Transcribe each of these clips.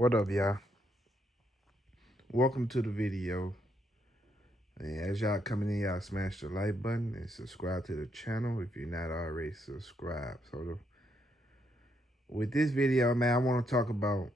What up, y'all? Welcome to the video. And as y'all coming in, y'all smash the like button and subscribe to the channel if you're not already subscribed. With this video, man, I want to talk about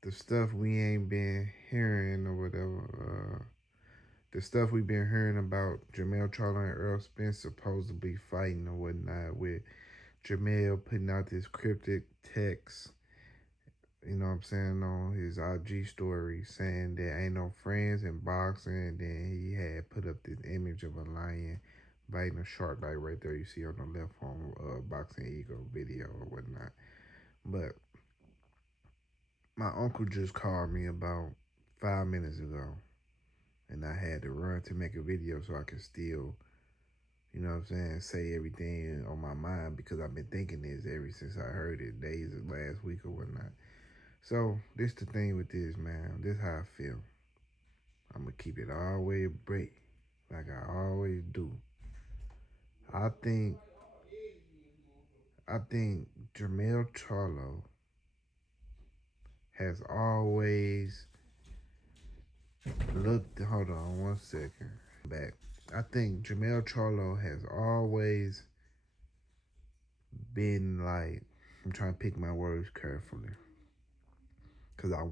the stuff we ain't been hearing or whatever. The stuff we've been hearing about Jermell Charlo and Errol Spence supposedly fighting or whatnot, with Jermell putting out this cryptic text, you know what I'm saying, on his IG story saying there ain't no friends in boxing. And then he had put up this image of a lion biting a shark, like right there you see on the left on Boxing Ego video or whatnot. But my uncle just called me about 5 minutes ago, and I had to run to make a video so I could still, you know what I'm saying, say everything on my mind, because I've been thinking this ever since I heard it days of last week or whatnot. So this the thing with this, man. This how I feel. I'm gonna keep it all the way break, like I always do. I think Jermell Charlo has always looked. Hold on 1 second. Back. I think Jermell Charlo has always been like. I'm trying to pick my words carefully. Cause I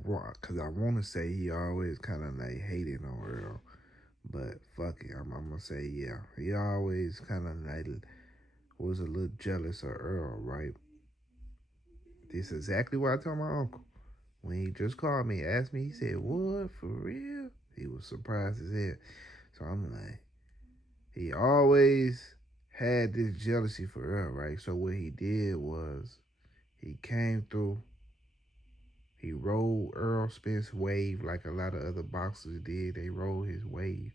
want to say he always kind of like hated on Earl, but fuck it, I'm gonna say yeah. He always kind of like was a little jealous of Earl, right? This is exactly what I told my uncle when he just called me, asked me. He said, "What, for real?" He was surprised as hell. So I'm like, he always had this jealousy for Earl, right? So what he did was he came through. He rode Errol Spence wave like a lot of other boxers did. They rode his wave.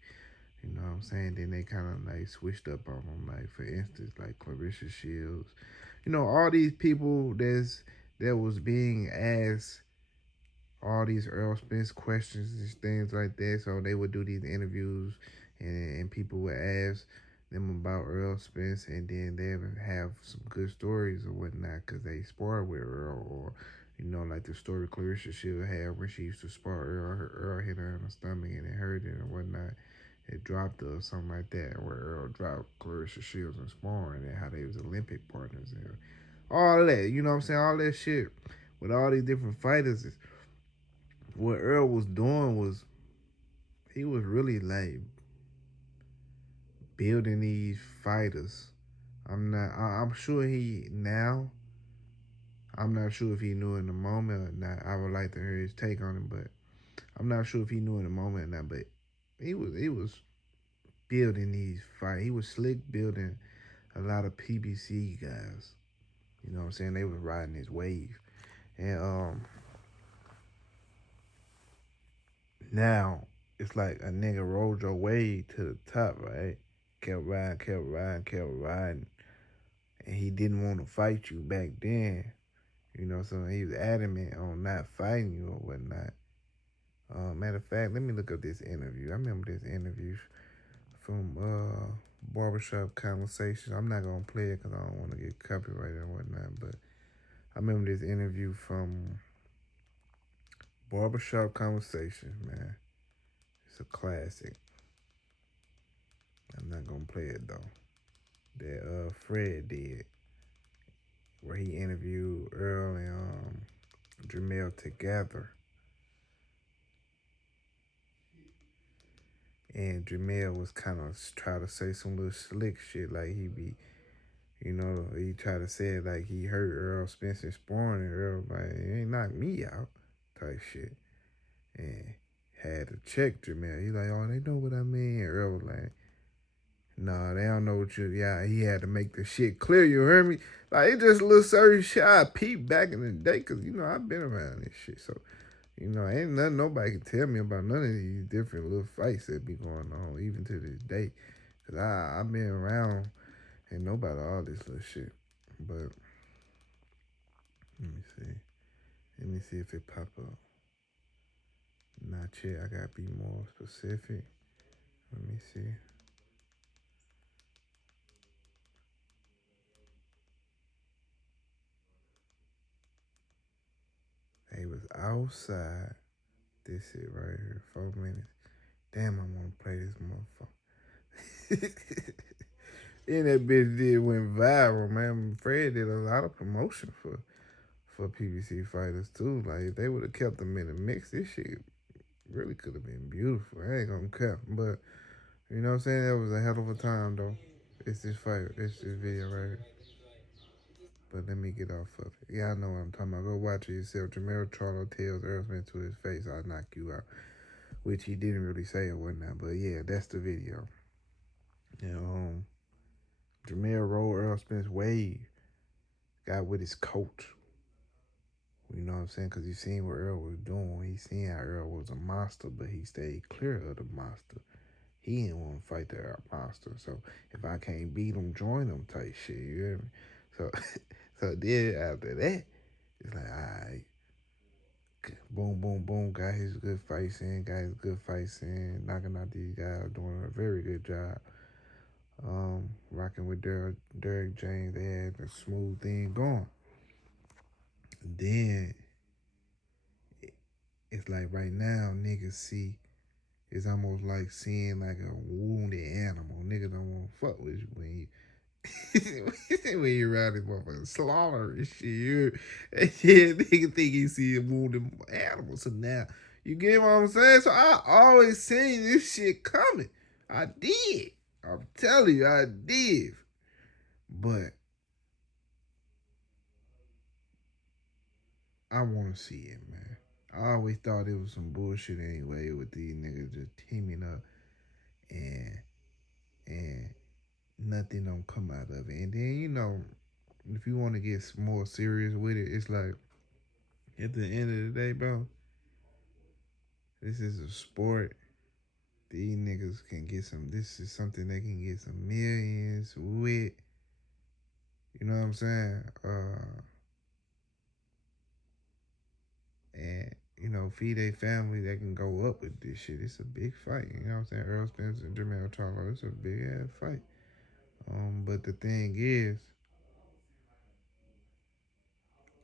You know what I'm saying? Then they kind of like switched up on him. Like, for instance, like Clarissa Shields. You know, all these people that was being asked all these Errol Spence questions and things like that. So they would do these interviews, and people would ask them about Errol Spence, and then they would have some good stories or whatnot because they sparred with Earl. Or, you know, like the story Clarissa Shields had when she used to spar Earl. Earl hit her in the stomach and it hurt it or whatnot. It dropped her or something like that, where Earl dropped Clarissa Shields in sparring, and how they was Olympic partners and all that. You know what I'm saying? All that shit with all these different fighters. What Earl was doing was he was really like building these fighters. I'm sure he now. I'm not sure if he knew in the moment or not. I would like to hear his take on it, but I'm not sure if he knew in the moment or not. But he was building these fights. He was slick building a lot of PBC guys. You know what I'm saying? They was riding his wave. And now it's like a nigga rode your way to the top, right? Kept riding, kept riding, kept riding. And he didn't want to fight you back then. You know, so he was adamant on not fighting you or whatnot. Matter of fact, let me look up this interview. I remember this interview from Barbershop Conversations. I'm not going to play it because I don't want to get copyrighted and whatnot. But I remember this interview from Barbershop Conversations, man. It's a classic. I'm not going to play it, though. That Fred did, where he interviewed Earl and Jermell together. And Jermell was kind of trying to say some little slick shit, like he be, you know, he tried to say it like he hurt Errol Spence in sparring, and Earl like, he ain't knocked me out, type shit. And had to check Jermell. He like, oh, they know what I mean. And Earl was like, nah, they don't know what you, yeah, he had to make the shit clear, you heard me? Like, it just a little certain shit I peeped back in the day, because, you know, I've been around this shit, so, you know, ain't nothing nobody can tell me about none of these different little fights that be going on, even to this day. Because I've been around and know about all this little shit. But, let me see. Let me see if it pop up. Not yet. I got to be more specific. Let me see. They was was outside. This shit right here, 4 minutes. Damn, I want to play this motherfucker. And that bitch went viral, man. Fred did a lot of promotion for PBC fighters too. Like if they would have kept them in the mix, this shit really could have been beautiful. I ain't gonna cap, but you know what I'm saying? That was a hell of a time though. It's this fight, it's this video right here. But let me get off of it. Yeah, I know what I'm talking about. Go watch it yourself. Jermell Charlo tells Errol Spence to his face, "I'll knock you out," which he didn't really say or whatnot. But yeah, that's the video. And Jermell rolled Errol Spence wave, got with his coach. You know what I'm saying? Because he seen what Earl was doing. He seen how Earl was a monster, but he stayed clear of the monster. He didn't want to fight that monster. So if I can't beat him, join him type shit. You hear me? So, so then after that, it's like, all right, boom, boom, boom. Got his good fights in. Knocking out these guys, doing a very good job. Rocking with Derek James. They had a smooth thing going. Then it's like right now, niggas see, it's almost like seeing like a wounded animal. Niggas don't want to fuck with you when you when you around this motherfucker slaughter and shit. Yeah, nigga think he see a wounded animal. So now you get what I'm saying? So I always seen this shit coming. I did. I'm telling you, I did. But I want to see it, man. I always thought it was some bullshit anyway with these niggas just teaming up and and nothing don't come out of it. And then, you know, if you want to get more serious with it, it's like at the end of the day, bro, this is a sport. These niggas can get some, this is something they can get some millions with. You know what I'm saying? And, you know, feed a family that can go up with this shit. It's a big fight. You know what I'm saying? Errol Spence and Jermell Charlo, it's a big ass fight. But the thing is,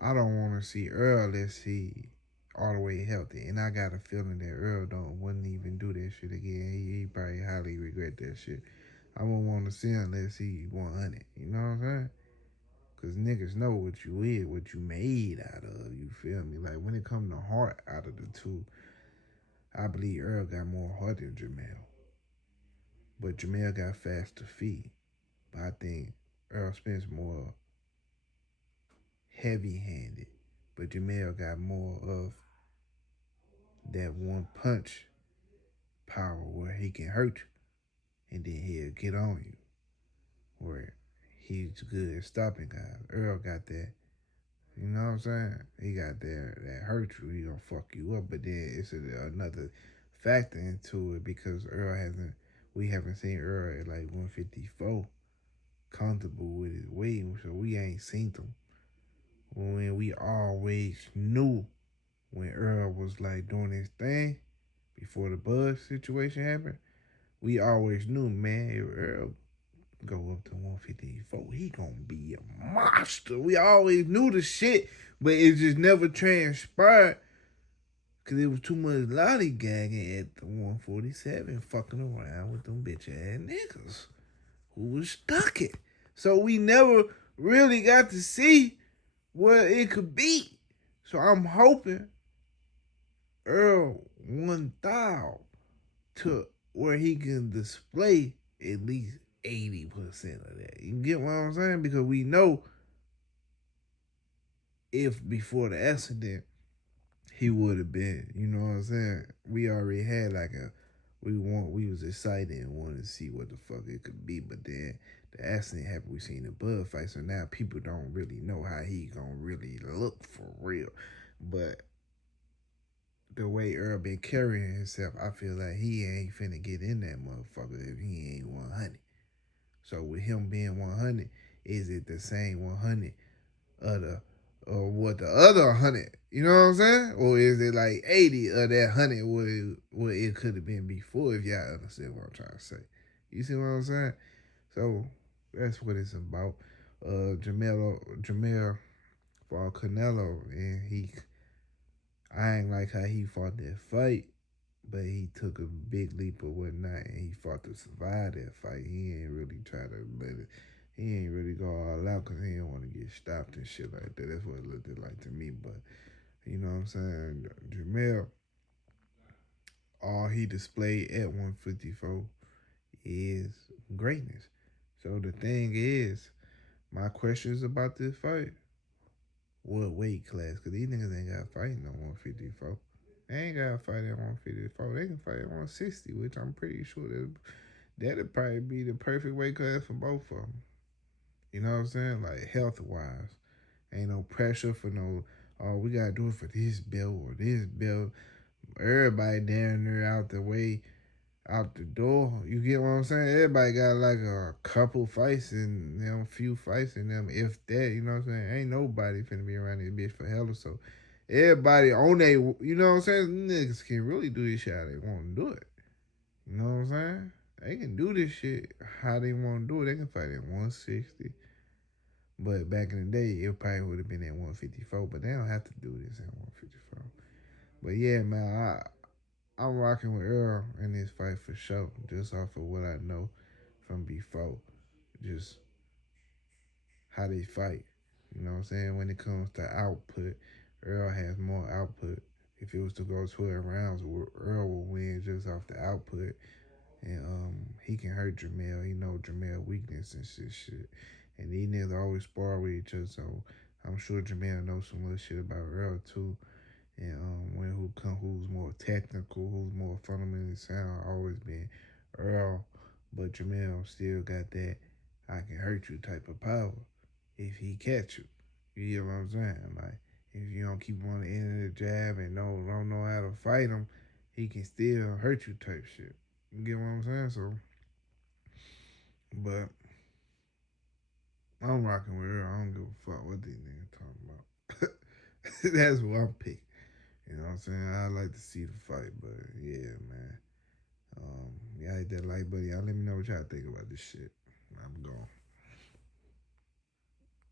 I don't want to see Earl unless he all the way healthy. And I got a feeling that Earl wouldn't even do that shit again. He probably highly regret that shit. I wouldn't want to see him unless he 100. You know what I'm saying? Because niggas know what you is, what you made out of. You feel me? Like when it comes to heart out of the two, I believe Earl got more heart than Jermell. But Jermell got faster feet. But I think Errol Spence more heavy-handed. But Jermell got more of that one punch power where he can hurt you and then he'll get on you. Where he's good at stopping guys. Earl got that. You know what I'm saying? He got that hurt you. He gonna fuck you up. But then it's another factor into it because we haven't seen Earl at like 154 comfortable with his weight. So we ain't seen him. When we always knew when Earl was like doing his thing before the Buzz situation happened, we always knew, man, if Earl go up to 154, he gonna be a monster. We always knew the shit, but it just never transpired because it was too much lollygagging at the 147, fucking around with them bitch ass niggas who was stuck it. So we never really got to see what it could be. So I'm hoping Earl 1000 to where he can display at least 80% of that. You get what I'm saying? Because we know if before the accident he would have been, you know what I'm saying? We already had like we was excited and wanted to see what the fuck it could be, but then the accident happened, we seen the Bud fight, so now people don't really know how he gonna really look for real. But the way Earl been carrying himself, I feel like he ain't finna get in that motherfucker if he ain't 100. So with him being 100, is it the same 100 of the or what the other 100? You know what I'm saying? Or is it like 80 of that 100 what it could have been before? If y'all understand what I'm trying to say, you see what I'm saying? So that's what it's about. Jermell for Canelo, and I ain't like how he fought that fight, but he took a big leap or whatnot, and he fought to survive that fight. He ain't really try to let it. He ain't really go all out because he didn't want to get stopped and shit like that. That's what it looked like to me. But you know what I'm saying? Jermell, all he displayed at 154 is greatness. So the thing is, my question is about this fight. What weight class? Because these niggas ain't got fighting on 154. They ain't got to fight at 154. They can fight at 160, which I'm pretty sure that'd probably be the perfect weight class for both of them. You know what I'm saying? Like health wise. Ain't no pressure for no, oh, we got to do it for this belt or this belt. Everybody down there out the way, out the door. You get what I'm saying? Everybody got like a couple fights in them, few fights in them, if that. You know what I'm saying? Ain't nobody finna be around this bitch for hella. So everybody on they, you know what I'm saying? Niggas can really do this shit how they want to do it. You know what I'm saying? They can do this shit how they want to do it. They can fight at 160. But back in the day, it probably would have been at 154. But they don't have to do this at 154. But yeah, man, I'm rocking with Earl in this fight for sure. Just off of what I know from before. Just how they fight. You know what I'm saying? When it comes to output, Earl has more output. If it was to go 12 rounds, Earl will win just off the output. And he can hurt Jermell. He know Jermell weakness and shit. And these niggas always spar with each other. So I'm sure Jermell knows some little shit about Earl too. And who's more technical, who's more fundamentally sound, always been Earl. But Jermell still got that I can hurt you type of power if he catch you. You get what I'm saying? Like if you don't keep on the end of the jab and don't know how to fight him, he can still hurt you type shit. You get what I'm saying? So, but I'm rocking with Earl. I don't give a fuck what these niggas talking about. That's what I'm picking. You know what I'm saying? I like to see the fight, but yeah, man. Y'all hit that like, buddy. Y'all let me know what y'all think about this shit. I'm gone.